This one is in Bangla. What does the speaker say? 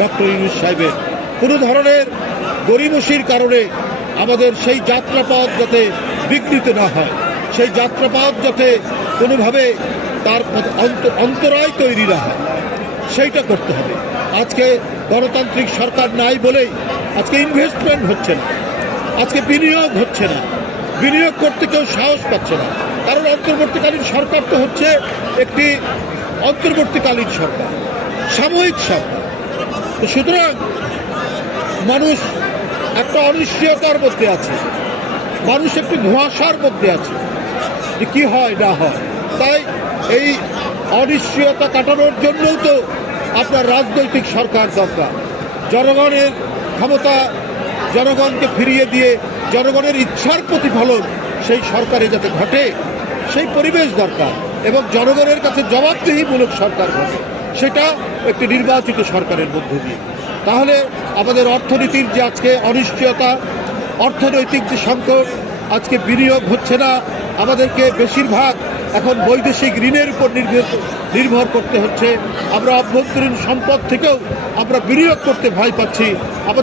ডক্টর ইউনূস সাহেবের। কোনো ধরনের গড়িমসির কারণে আমাদের সেই যাত্রাপথ যাতে বিঘ্নিত না হয়, সেই যাত্রাপথ যাতে কোনোভাবে তার অন্তরায় তৈরি না হয়, সেইটা করতে হবে। আজকে গণতান্ত্রিক সরকার নাই বলেই আজকে ইনভেস্টমেন্ট হচ্ছে না, আজকে বিনিয়োগ হচ্ছে না, বিনিয়োগ করতে কেউ সাহস পাচ্ছে না। কারণ অন্তর্বর্তীকালীন সরকার তো হচ্ছে একটি অন্তর্বর্তীকালীন সরকার, সাময়িক সরকার। তো সুতরাং মানুষ একটা অনিশ্চয়তার মধ্যে আছে, মানুষ একটি ধোঁয়াশার মধ্যে আছে যে কী হয় না হয়। তাই এই অনিশ্চয়তা কাটানোর জন্যও তো আপনার রাজনৈতিক সরকার দরকার। জনগণের ক্ষমতা জনগণকে ফিরিয়ে দিয়ে জনগণের ইচ্ছার প্রতিফলন সেই সরকারে যাতে ঘটে, সেই পরিবেশ দরকার। এবং জনগণের কাছে জবাবদিহিমূলক সরকার ঘটে, সেটা একটি নির্বাচিত সরকারের মধ্যে দিয়ে। তাহলে আমাদের অর্থনীতির যে আজকে অনিশ্চয়তা, অর্থনৈতিক যে সংকট, আজকে বিনিয়োগ হচ্ছে না, আমাদেরকে বেশিরভাগ এখন বৈদেশিক ঋণের উপর নির্ভর করতে হচ্ছে। আমরা অভ্যন্তরীণ সম্পদ থেকেও আমরা বিনিয়োগ করতে ভয় পাচ্ছি।